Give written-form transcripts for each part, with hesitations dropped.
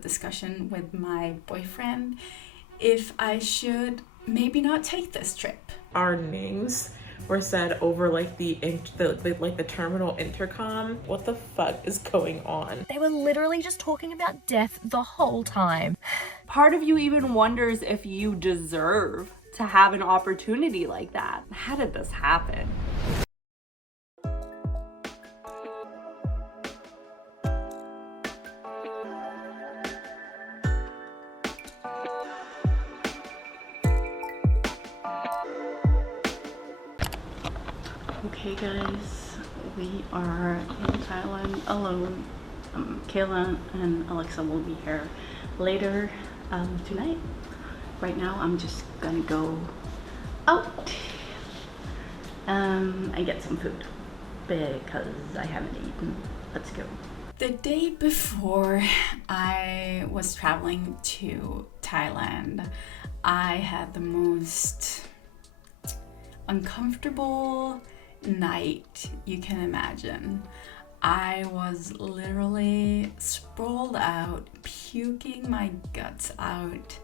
discussion with my boyfriend if I should maybe not take this trip. Our names were said over like the terminal intercom. What the fuck is going on? They were literally just talking about death the whole time. Part of you even wonders if you deserve to have an opportunity like that. How did this happen? Okay guys, we are in Thailand alone. Kayla and Alexa will be here later tonight. Right now I'm just gonna go out and get some food because I haven't eaten. Let's go. The day before I was traveling to Thailand, I had the most uncomfortable night you can imagine. I was literally sprawled out, puking my guts out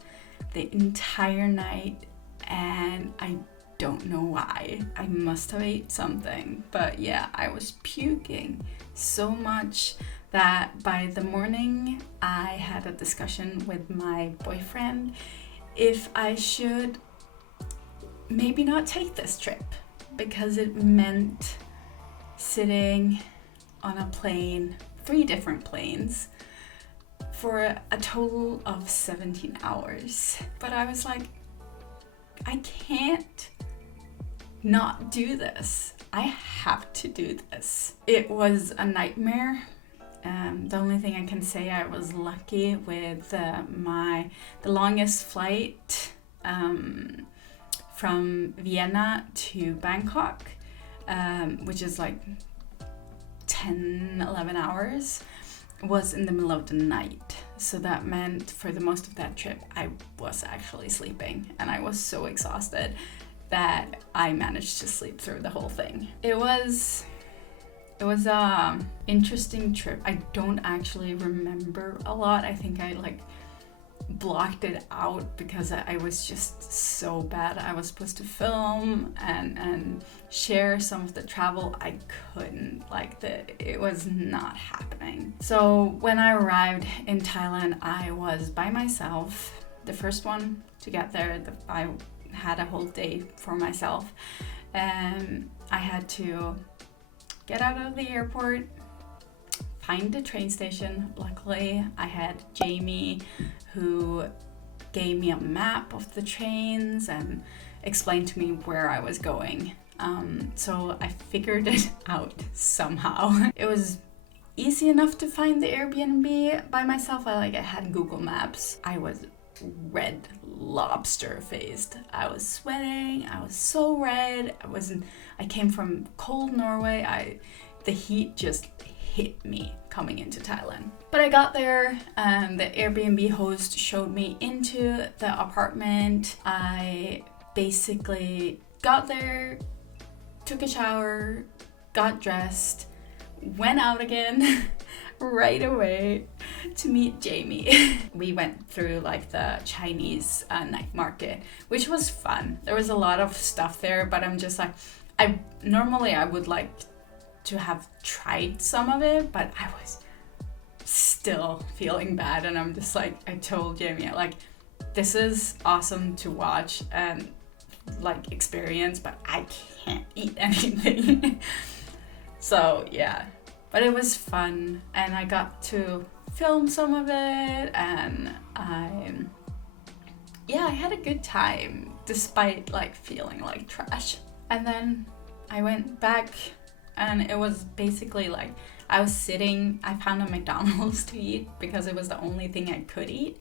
the entire night, and I don't know why. I must have ate something, but yeah, I was puking so much that by the morning I had a discussion with my boyfriend if I should maybe not take this trip, because it meant sitting on a plane, 3 different planes, for a total of 17 hours. But I was like, I can't not do this. I have to do this. It was a nightmare. The only thing I can say, I was lucky with the longest flight from Vienna to Bangkok, which is like 10-11 hours, was in the middle of the night. So that meant for the most of that trip I was actually sleeping, and I was so exhausted that I managed to sleep through the whole thing. It was a interesting trip. I don't actually remember a lot. I think I blocked it out because I was just so bad. I was supposed to film and share some of the travel. I couldn't, it was not happening. So when I arrived in Thailand, I was by myself, the first one to get there. I had a whole day for myself, and I had to get out of the airport, find the train station. Luckily, I had Jamie, who gave me a map of the trains and explained to me where I was going. So I figured it out somehow. It was easy enough to find the Airbnb by myself. I had Google Maps. I was red lobster faced. I was sweating. I was so red. I came from cold Norway. The heat just hit me coming into Thailand. But I got there, and the Airbnb host showed me into the apartment. I basically got there, took a shower, got dressed, went out again right away to meet Jamie. We went through the Chinese night market, which was fun. There was a lot of stuff there, but I'm just I would like to have tried some of it, but I was still feeling bad, and I'm just I told Jamie, this is awesome to watch and experience, but I can't eat anything. So yeah, but it was fun, and I got to film some of it, and I had a good time despite feeling like trash. And then I went back, and it was basically I was sitting, I found a McDonald's to eat because it was the only thing I could eat.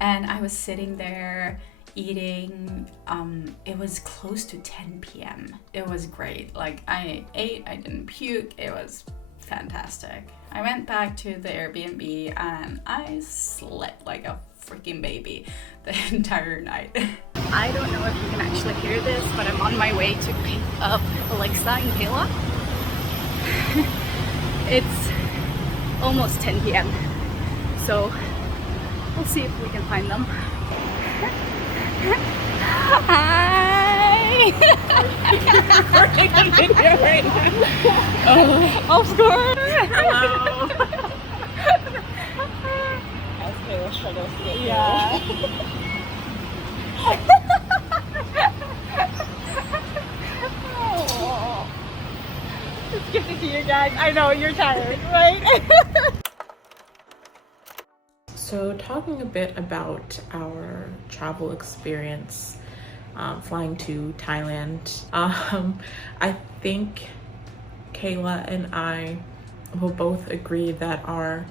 And I was sitting there eating, it was close to 10 p.m. It was great. I ate, I didn't puke, it was fantastic. I went back to the Airbnb and I slept like a freaking baby the entire night. I don't know if you can actually hear this, but I'm on my way to pick up Alexa and Kayla. It's almost 10 p.m. So We'll see if we can find them. Hi! Of course! Hello. As Kayla struggles to get It's good to see you guys. I know you're tired, right? So talking a bit about our travel experience flying to Thailand, I think Kayla and I will both agree that our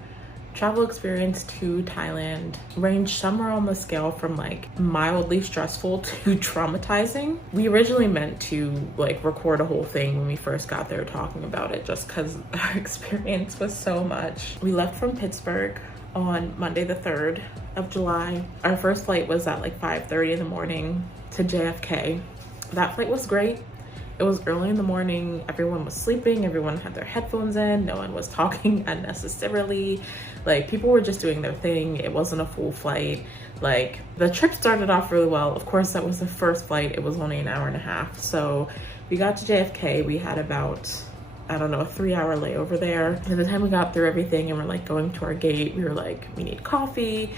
travel experience to Thailand ranged somewhere on the scale from like mildly stressful to traumatizing. We originally meant to like record a whole thing when we first got there talking about it, just because our experience was so much. We left from Pittsburgh on Monday the 3rd of July. Our first flight was at like 5:30 in the morning to JFK. That flight was great. It was early in the morning, everyone was sleeping, everyone had their headphones in, no one was talking unnecessarily. Like, people were just doing their thing. It wasn't a full flight. Like, the trip started off really well. Of course, that was the first flight. It was only an hour and a half. So we got to JFK, we had about, I don't know, a 3-hour layover there. By the time we got through everything and we're like going to our gate, we were like, we need coffee.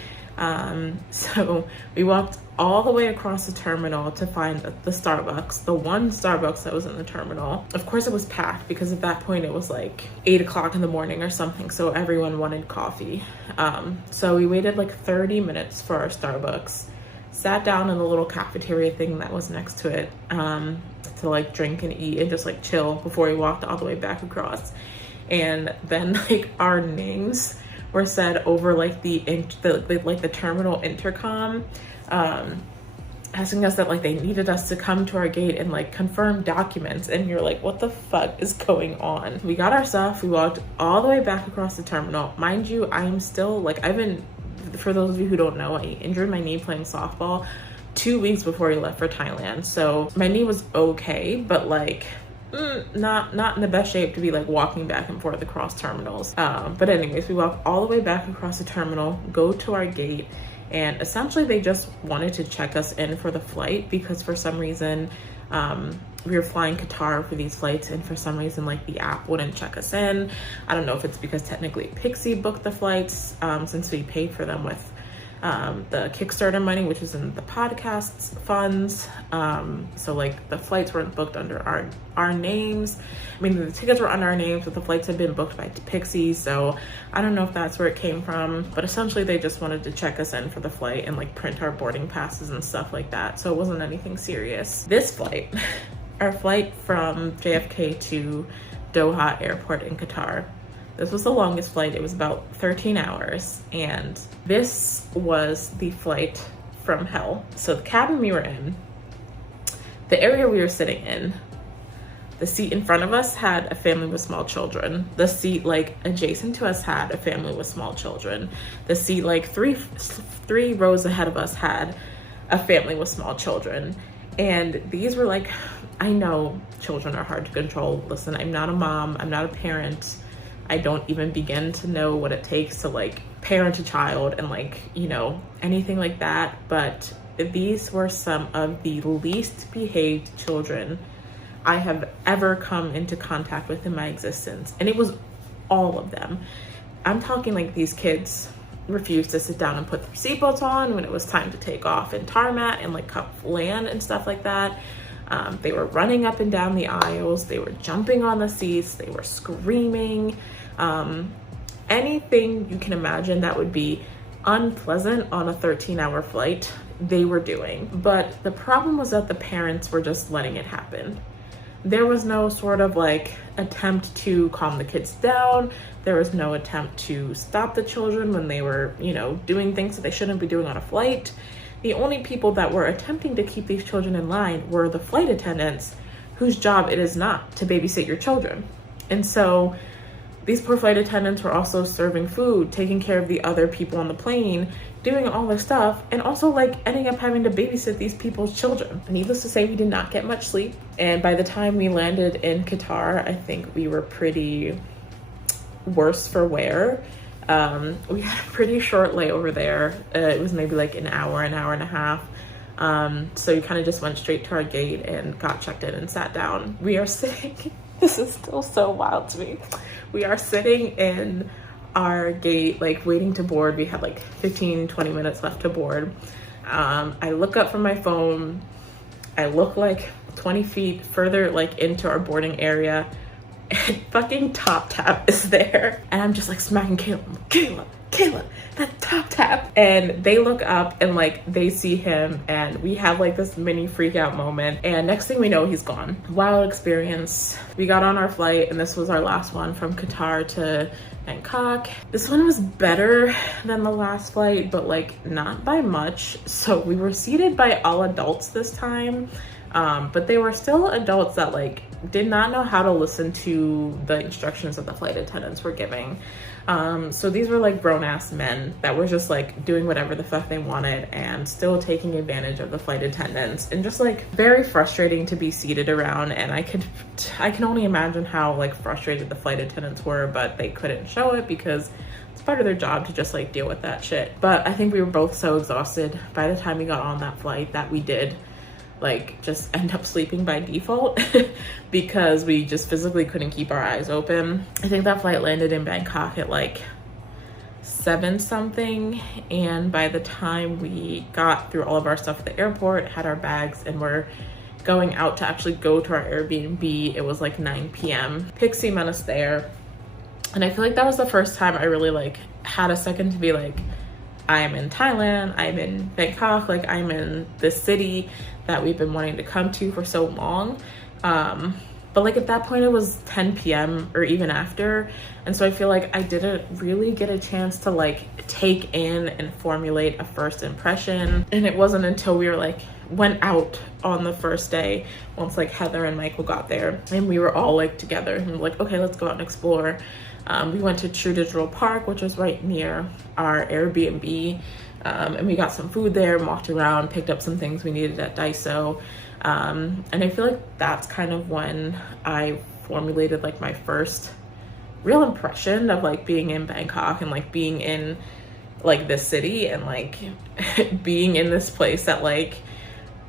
So we walked all the way across the terminal to find the Starbucks, the one Starbucks that was in the terminal. Of course it was packed because at that point it was like 8 o'clock in the morning or something. So everyone wanted coffee. So we waited like 30 minutes for our Starbucks, sat down in the little cafeteria thing that was next to it, to like drink and eat and just like chill before we walked all the way back across. And then like our names were said over like the terminal intercom, asking us that like they needed us to come to our gate and like confirm documents, and you're like, what the fuck is going on? We got our stuff, we walked all the way back across the terminal. Mind you, I'm still like, for those of you who don't know, I injured my knee playing softball 2 weeks before we left for Thailand. So my knee was okay, but like not in the best shape to be like walking back and forth across terminals. But anyways, we walked all the way back across the terminal, go to our gate, and essentially they just wanted to check us in for the flight because for some reason we were flying Qatar for these flights, and for some reason like the app wouldn't check us in. I don't know if it's because technically Pixie booked the flights, since we paid for them with the Kickstarter money, which is in the podcast's funds. So like the flights weren't booked under our names. I mean, the tickets were under our names, but the flights had been booked by Pixie. So I don't know if that's where it came from, but essentially they just wanted to check us in for the flight and like print our boarding passes and stuff like that. So it wasn't anything serious. This flight, our flight from JFK to Doha Airport in Qatar, this was the longest flight. It was about 13 hours. And this was the flight from hell. So the cabin we were in, the area we were sitting in, the seat in front of us had a family with small children. The seat like adjacent to us had a family with small children. The seat like three rows ahead of us had a family with small children. And these were like, I know children are hard to control. Listen, I'm not a mom, I'm not a parent. I don't even begin to know what it takes to like parent a child and like, you know, anything like that. But these were some of the least behaved children I have ever come into contact with in my existence. And it was all of them. I'm talking like these kids refused to sit down and put their seatbelts on when it was time to take off in tarmac and like land and stuff like that. They were running up and down the aisles. They were jumping on the seats. They were screaming. Anything you can imagine that would be unpleasant on a 13-hour flight, they were doing. But the problem was that the parents were just letting it happen. There was no sort of like attempt to calm the kids down. There was no attempt to stop the children when they were, you know, doing things that they shouldn't be doing on a flight. The only people that were attempting to keep these children in line were the flight attendants, whose job it is not to babysit your children. And so these poor flight attendants were also serving food, taking care of the other people on the plane, doing all this stuff, and also like ending up having to babysit these people's children. Needless to say, we did not get much sleep. And by the time we landed in Qatar, I think we were pretty worse for wear. We had a pretty short layover there. It was maybe like an hour and a half. So we kind of just went straight to our gate and got checked in and sat down. We are sitting, this is still so wild to me. We are sitting in our gate, like waiting to board. We had like 15-20 minutes left to board. I look up from my phone. I look like 20 feet further like into our boarding area, and fucking Top Tap is there. And I'm just like smacking Kayla, that Top Tap. And they look up and like they see him, and we have like this mini freak out moment. And next thing we know, he's gone. Wild experience. We got on our flight, and this was our last one from Qatar to Bangkok. This one was better than the last flight, but like not by much. So we were seated by all adults this time, but they were still adults that like did not know how to listen to the instructions that the flight attendants were giving. So these were like grown-ass men that were just like doing whatever the fuck they wanted and still taking advantage of the flight attendants, and just like very frustrating to be seated around. And I can only imagine how like frustrated the flight attendants were, but they couldn't show it because it's part of their job to just like deal with that shit. But I think we were both so exhausted by the time we got on that flight that we did like just end up sleeping by default because we just physically couldn't keep our eyes open. I think that flight landed in Bangkok at like 7 something, and by the time we got through all of our stuff at the airport, had our bags, and were going out to actually go to our Airbnb, it was like 9 p.m. Pixie met us there, and I feel like that was the first time I really like had a second to be like, I'm in Thailand, I'm in Bangkok, like I'm in this city that we've been wanting to come to for so long. But like at that point it was 10 p.m. or even after. And so I feel like I didn't really get a chance to like take in and formulate a first impression. And it wasn't until we were like, went out on the first day, once like Heather and Michael got there and we were all like together and we were like, okay, let's go out and explore. We went to True Digital Park, which was right near our Airbnb. And we got some food there, walked around, picked up some things we needed at Daiso. And I feel like that's kind of when I formulated like my first real impression of like being in Bangkok and like being in like this city and like being in this place that like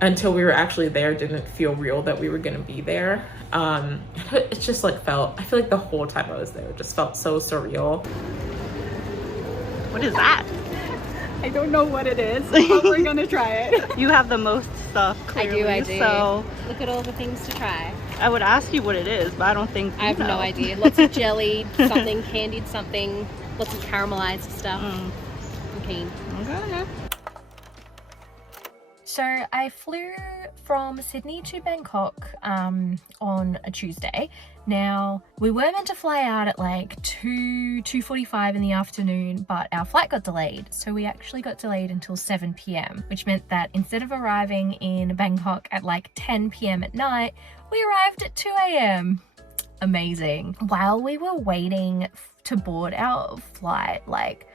until we were actually there didn't feel real that we were gonna be there. It just like I feel like the whole time I was there it just felt so surreal. What is that? I don't know what it is, but we're gonna try it. You have the most stuff, clearly. I do. So look at all the things to try. I would ask you what it is, but I don't think I have no idea. Lots of jelly, something, candied something, lots of caramelized stuff. I'm keen. Okay. So I flew from Sydney to Bangkok on a Tuesday. Now, we were meant to fly out at like 2:45 in the afternoon, but our flight got delayed. So we actually got delayed until 7 p.m, which meant that instead of arriving in Bangkok at like 10 p.m. at night, we arrived at 2 a.m. Amazing. While we were waiting to board our flight, like,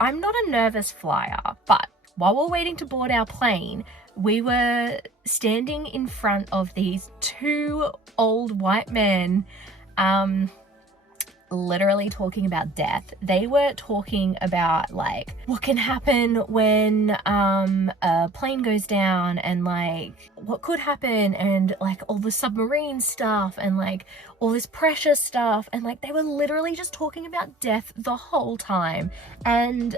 I'm not a nervous flyer, but while we're waiting to board our plane, we were standing in front of these 2 old white men, literally talking about death. They were talking about like what can happen when a plane goes down and like what could happen and like all the submarine stuff and like all this pressure stuff, and like they were literally just talking about death the whole time. And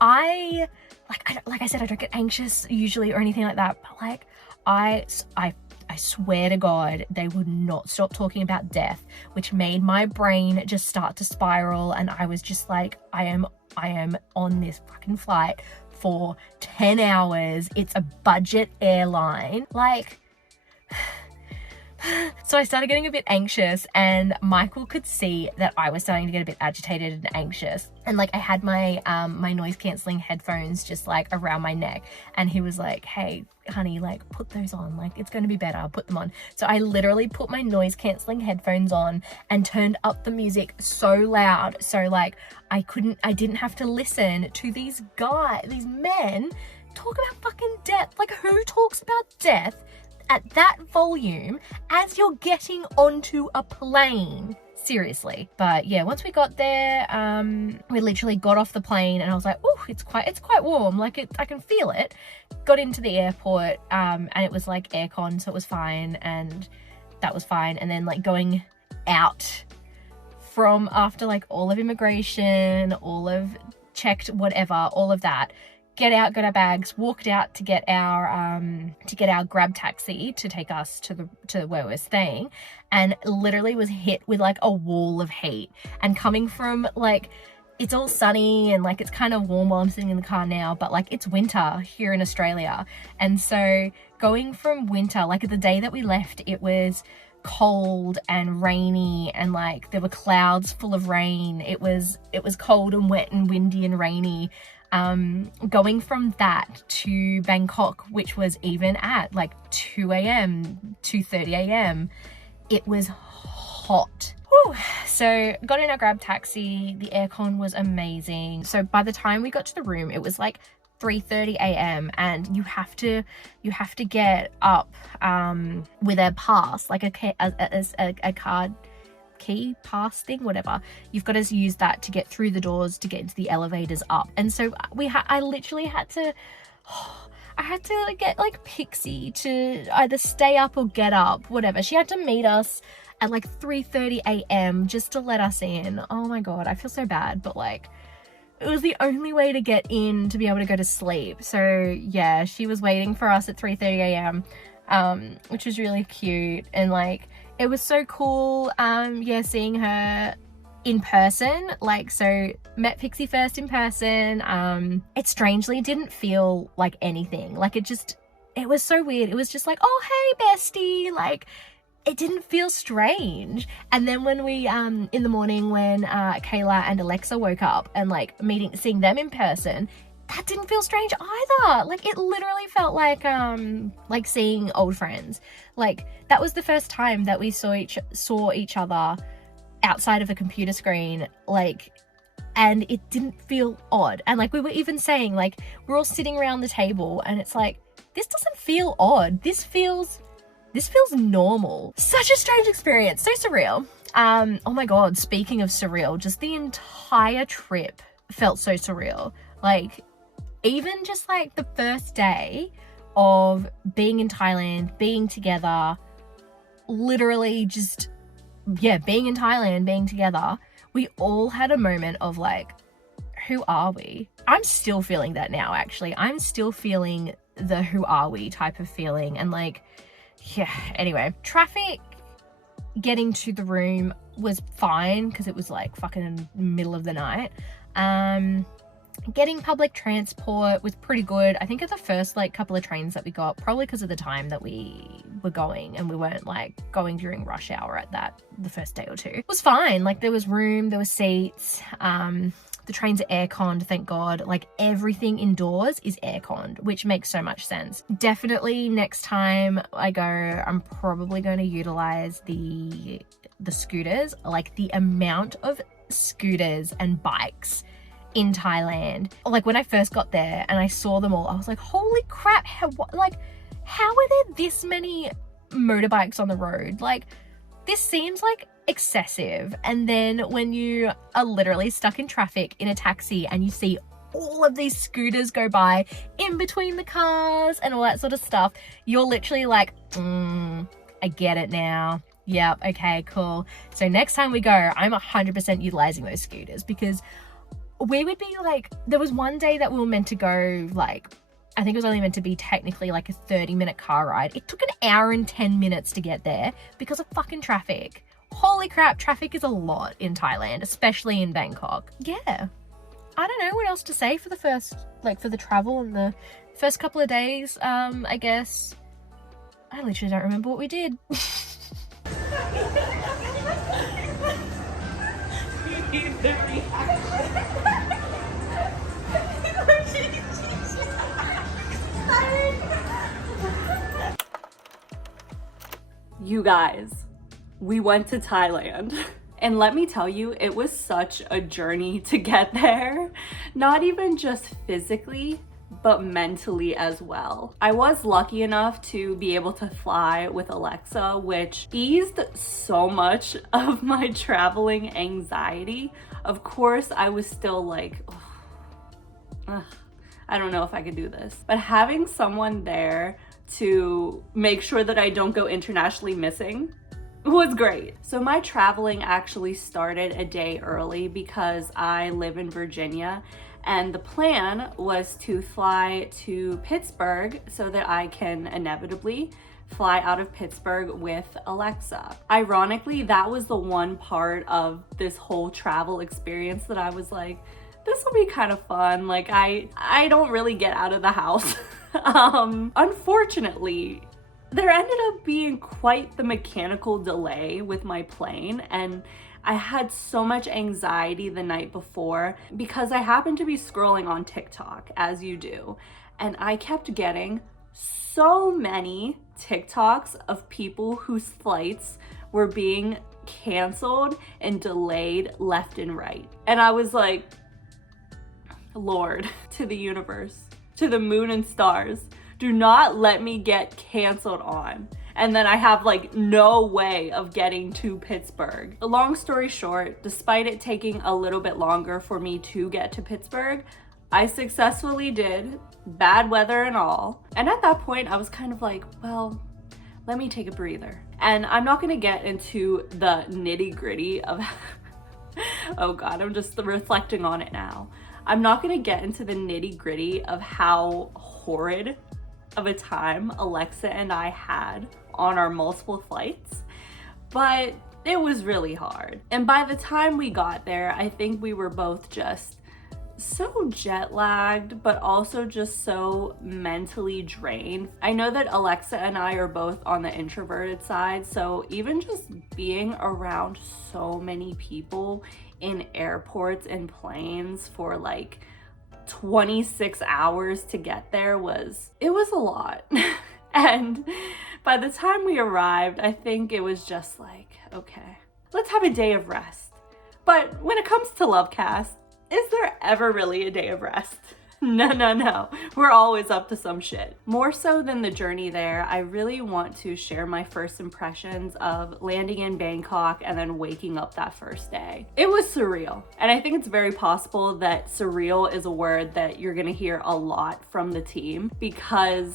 like I said, I don't get anxious usually or anything like that, but like I swear to God, they would not stop talking about death, which made my brain just start to spiral. And I was just like, I am on this fucking flight for 10 hours. It's a budget airline. Like, so I started getting a bit anxious, and Michael could see that I was starting to get a bit agitated and anxious. And like I had my my noise cancelling headphones just like around my neck, and he was like, hey honey, like put those on, like it's going to be better, I'll put them on. So I literally put my noise cancelling headphones on and turned up the music so loud, so like I didn't have to listen to these men talk about fucking death. Like, who talks about death at that volume as you're getting onto a plane? seriously. But yeah, once we got there, we literally got off the plane and I was like, oh, it's quite warm, like I can feel it. Got into the airport, and it was like aircon, so it was fine, and that was fine. And then like going out from after like all of immigration, all of checked whatever, all of that, got our bags, walked out to get our grab taxi to take us to where we're staying, and literally was hit with like a wall of heat. And coming from like, it's all sunny and like it's kind of warm while I'm sitting in the car now, but like it's winter here in Australia. And so going from winter, like the day that we left, it was cold and rainy, and like there were clouds full of rain. It was cold and wet and windy and rainy. Going from that to Bangkok, which was even at like 2 a.m, 2:30 a.m, it was hot. Whew. So got in our grab taxi, the aircon was amazing. So by the time we got to the room, it was like 3:30 a.m, and you have to get up with a pass, like a card key pass thing, whatever. You've got to use that to get through the doors to get into the elevators up. And so I literally had to get like Pixie to either stay up or get up, whatever. She had to meet us at like 3:30 a.m. just to let us in. Oh my god, I feel so bad, but like it was the only way to get in to be able to go to sleep. So yeah, she was waiting for us at 3:30 a.m, which was really cute. And like it was so cool, yeah, seeing her in person. Like, so met Pixie first in person. It strangely didn't feel like anything. Like it was so weird. It was just like, oh hey bestie, like it didn't feel strange. And then when we in the morning when Kayla and Alexa woke up and like seeing them in person, that didn't feel strange either. Like it literally felt like seeing old friends. Like that was the first time that we saw each other outside of a computer screen, like, and it didn't feel odd. And like we were even saying, like, we're all sitting around the table and it's like, this doesn't feel odd, this feels normal. Such a strange experience, so surreal. Oh my god, speaking of surreal, just the entire trip felt so surreal. Like even just like the first day of being in Thailand, being together, literally just, yeah, being in Thailand, being together, we all had a moment of like, who are we? I'm still feeling that now, actually. I'm still feeling the who are we type of feeling. And like, yeah, anyway, traffic getting to the room was fine because it was like fucking middle of the night. Getting public transport was pretty good. I think at the first like couple of trains that we got, probably because of the time that we were going and we weren't like going during rush hour at the first day or two, it was fine. Like there was room, there were seats. The trains are air-conned, thank God. Like everything indoors is air-conned, which makes so much sense. Definitely next time I go, I'm probably going to utilize the scooters. Like the amount of scooters and bikes in Thailand. Like when I first got there and I saw them all, I was like, holy crap, how are there this many motorbikes on the road? Like this seems like excessive. And then when you are literally stuck in traffic in a taxi and you see all of these scooters go by in between the cars and all that sort of stuff, you're literally like, I get it now. Yep, okay, cool. So next time we go, I'm 100% utilizing those scooters, because we would be like, there was one day that we were meant to go, like, I think it was only meant to be technically like a 30-minute car ride. It took an hour and 10 minutes to get there because of fucking traffic. Holy crap, traffic is a lot in Thailand, especially in Bangkok. Yeah. I don't know what else to say for the first, like for the travel and the first couple of days, I guess. I literally don't remember what we did. You guys, we went to Thailand. And let me tell you, it was such a journey to get there. Not even just physically, but mentally as well. I was lucky enough to be able to fly with Alexa, which eased so much of my traveling anxiety. Of course, I was still like, I don't know if I could do this. But having someone there to make sure that I don't go internationally missing was great. So my traveling actually started a day early because I live in Virginia, and the plan was to fly to Pittsburgh so that I can inevitably fly out of Pittsburgh with Alexa. Ironically, that was the one part of this whole travel experience that I was like, this will be kind of fun. Like I don't really get out of the house. Unfortunately, there ended up being quite the mechanical delay with my plane, and I had so much anxiety the night before because I happened to be scrolling on TikTok, as you do, and I kept getting so many TikToks of people whose flights were being canceled and delayed left and right. And I was like, Lord, to the universe, to the moon and stars, do not let me get canceled on. And then I have like no way of getting to Pittsburgh. Long story short, despite it taking a little bit longer for me to get to Pittsburgh, I successfully did, bad weather and all. And at that point, I was kind of like, well, let me take a breather. And I'm not gonna get into the nitty gritty of, oh God, I'm just reflecting on it now. I'm not gonna get into the nitty gritty of how horrid of a time Alexa and I had on our multiple flights, but it was really hard. And by the time we got there, I think we were both just so jet lagged, but also just so mentally drained. I know that Alexa and I are both on the introverted side, so even just being around so many people in airports and planes for like 26 hours to get there was a lot. And by the time we arrived, I think it was just like, okay, let's have a day of rest. But when it comes to LoveCast, is there ever really a day of rest? No. We're always up to some shit. More so than the journey there, I really want to share my first impressions of landing in Bangkok and then waking up that first day. It was surreal. And I think it's very possible that surreal is a word that you're gonna hear a lot from the team, because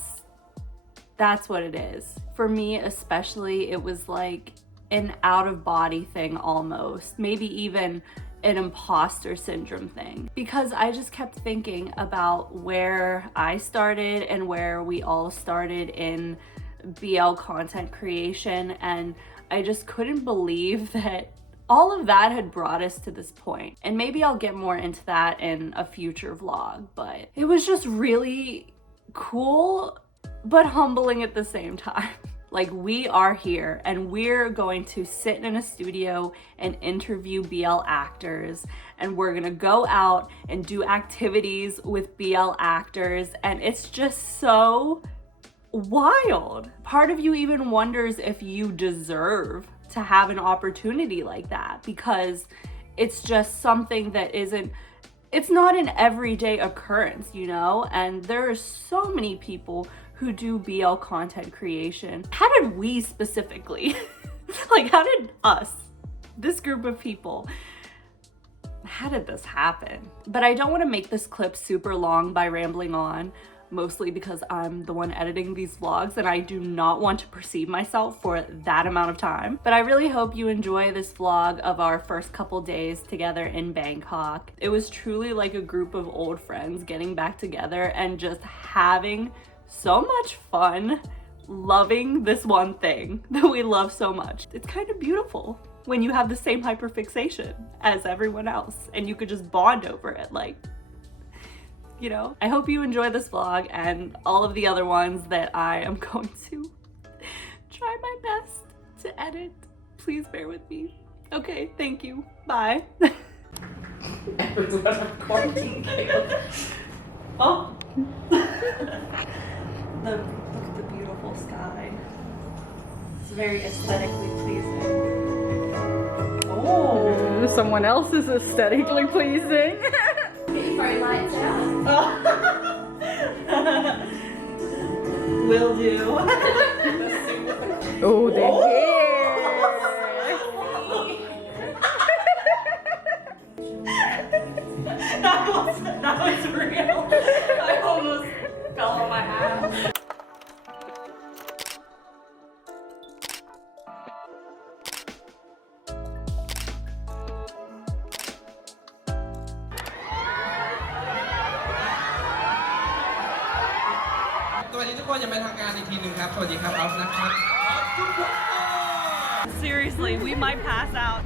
that's what it is. For me especially, it was like an out of body thing almost, maybe even an imposter syndrome thing, because I just kept thinking about where I started and where we all started in BL content creation, and I just couldn't believe that all of that had brought us to this point. And maybe I'll get more into that in a future vlog, but it was just really cool but humbling at the same time. Like, we are here and we're going to sit in a studio and interview BL actors, and we're gonna go out and do activities with BL actors, and it's just so wild. Part of you even wonders if you deserve to have an opportunity like that, because it's just something that it's not an everyday occurrence, you know? And there are so many people who do BL content creation. How did we specifically, like how did us, this group of people, how did this happen? But I don't want to make this clip super long by rambling on, mostly because I'm the one editing these vlogs and I do not want to perceive myself for that amount of time. But I really hope you enjoy this vlog of our first couple days together in Bangkok. It was truly like a group of old friends getting back together and just having so much fun, loving this one thing that we love so much. It's kind of beautiful when you have the same hyperfixation as everyone else and you could just bond over it, like, you know? I hope you enjoy this vlog and all of the other ones that I am going to try my best to edit. Please bear with me. Okay, thank you. Bye. Everyone's on quarantine. Oh. Look at the beautiful sky. It's very aesthetically pleasing. Oh, someone else is aesthetically pleasing. Get your phone lights out. will do. Oh, they that was real. I almost fell on my ass. Seriously, we might pass out.